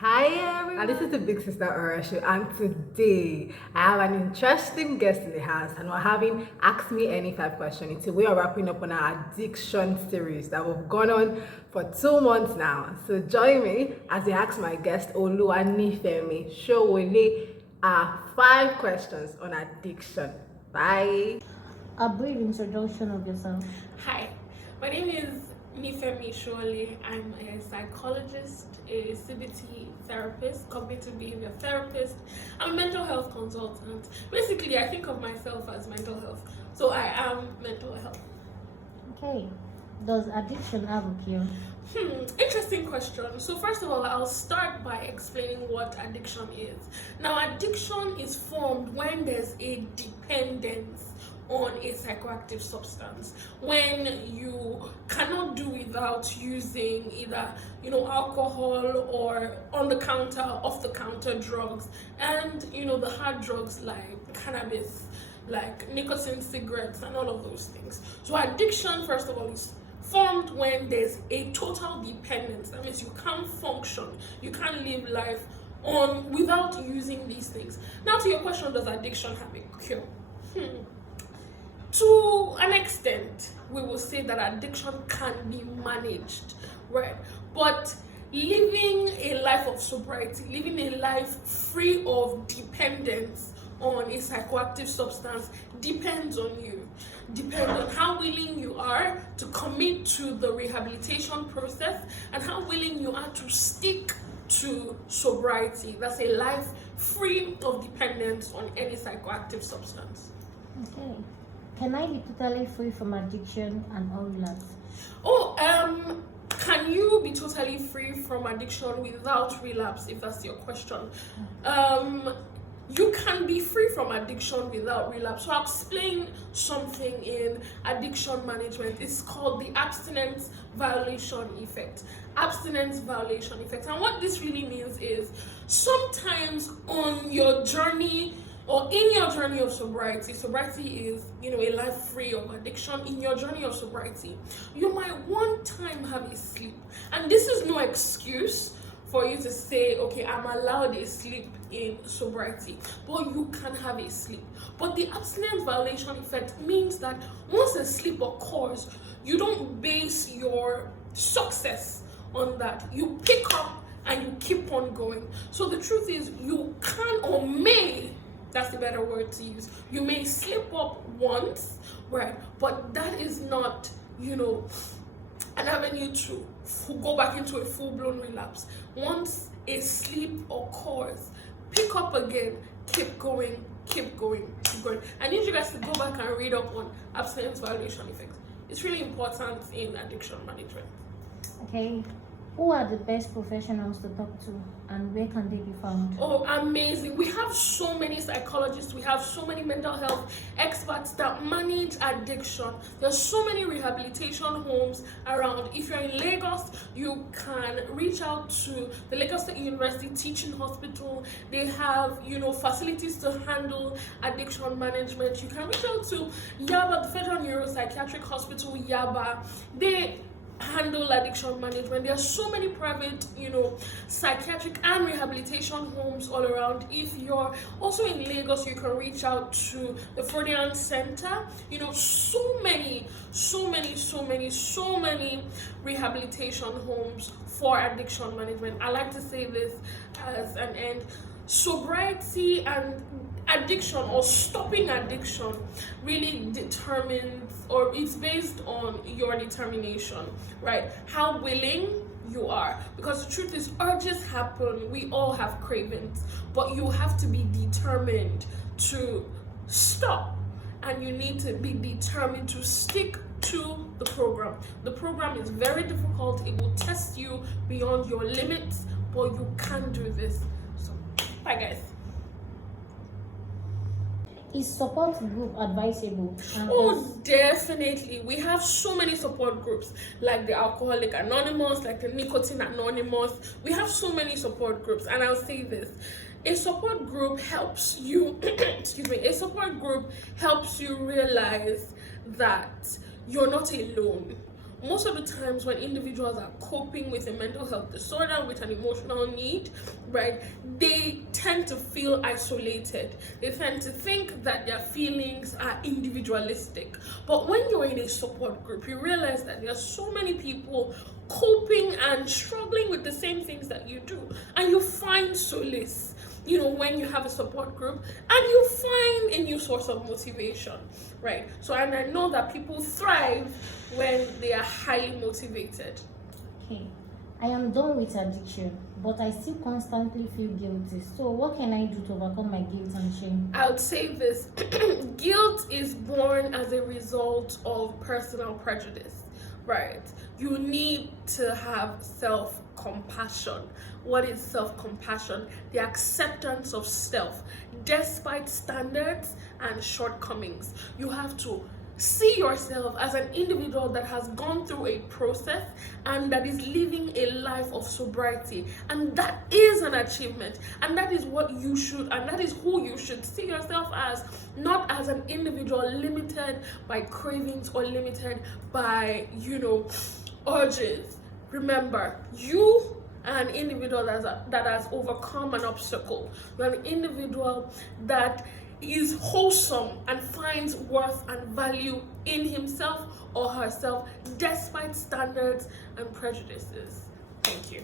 Hi everyone, this is the big sister Aura show, and today I have an interesting guest in the house, and we're having Ask Me Any 5 questions. It's a way of wrapping up on our addiction series that we've gone on for 2 months now. So join me as I ask my guest Nifemi Sowole 5 questions on addiction. Bye. A brief introduction of yourself. Hi, my name is Nifemi Sowole. I'm a psychologist, a CBT therapist, cognitive behavior therapist. I'm a mental health consultant. Basically, I think of myself as mental health. So I am mental health. Okay. Does addiction have a cure? Interesting question. So first of all, I'll start by explaining what addiction is. Now, addiction is formed when there's a dependence on a psychoactive substance, when you cannot do without using either alcohol or on the counter, off the counter drugs, and the hard drugs like cannabis, like nicotine cigarettes and all of those things. So addiction, first of all, is formed when there's a total dependence. That means you can't function, you can't live life on without using these things. Now, to your question, does addiction have a cure? To an extent, we will say that addiction can be managed, right? But living a life of sobriety, living a life free of dependence on a psychoactive substance depends on you. Depends on how willing you are to commit to the rehabilitation process and how willing you are to stick to sobriety. That's a life free of dependence on any psychoactive substance. Okay. Can I be totally free from addiction and all relapse? Can you be totally free from addiction without relapse, if that's your question? You can be free from addiction without relapse. So I'll explain something in addiction management. It's called the abstinence violation effect. Abstinence violation effect. And what this really means is sometimes on your journey or in your journey of sobriety is, a life free of addiction. In your journey of sobriety, you might one time have a sleep. And this is no excuse for you to say, okay, I'm allowed a sleep in sobriety, but you can have a sleep. But the abstinence violation effect means that once a sleep occurs, you don't base your success on that. You pick up and you keep on going. So the truth is, you can or may, that's the better word to use, you may slip up once, right? But that is not, an avenue to go back into a full-blown relapse. Once a sleep occurs, pick up again, keep going, keep going, keep going. I need you guys to go back and read up on abstinence violation effects. It's really important in addiction management. Okay. Who are the best professionals to talk to and where can they be found? Oh, amazing. We have so many psychologists, we have so many mental health experts that manage addiction. There's so many rehabilitation homes around. If you're in Lagos, you can reach out to the Lagos State University Teaching Hospital. They have, facilities to handle addiction management. You can reach out to Yaba, the Federal Neuropsychiatric Hospital, Yaba. They handle addiction management. There are so many private, psychiatric and rehabilitation homes all around. If you're also in Lagos, you can reach out to the Freudian Center. So many rehabilitation homes for addiction management. I like to say this as an end. Sobriety and addiction, or stopping addiction, really determines, or it's based on your determination, right? How willing you are. Because the truth is, urges happen, we all have cravings, but you have to be determined to stop, and you need to be determined to stick to the program. The program is very difficult, it will test you beyond your limits, but you can do this. So bye guys. Is support group advisable? Oh, definitely. We have so many support groups, like the Alcoholic Anonymous, like the Nicotine Anonymous. We have so many support groups, and I'll say this. A support group helps you, a support group helps you realize that you're not alone. most of the times when individuals are coping with a mental health disorder, with an emotional need, right, they tend to feel isolated. They tend to think that their feelings are individualistic. But when you're in a support group, you realize that there are so many people coping and struggling with the same things that you do, and you find solace, when you have a support group, and you find a new source of motivation, right? So, and I know that people thrive when they are highly motivated. Okay, I am done with addiction, but I still constantly feel guilty. So what can I do to overcome my guilt and shame? I would say this: guilt is born as a result of personal prejudice, right? You need to have self-compassion. What is self-compassion? The acceptance of self, despite standards and shortcomings. You have to see yourself as an individual that has gone through a process and that is living a life of sobriety, and that is an achievement, and that is what you should, and that is who you should see yourself as, not as an individual limited by cravings or limited by urges. Remember, you are an individual that has overcome an obstacle. You're an individual that is wholesome and finds worth and value in himself or herself despite standards and prejudices. Thank you.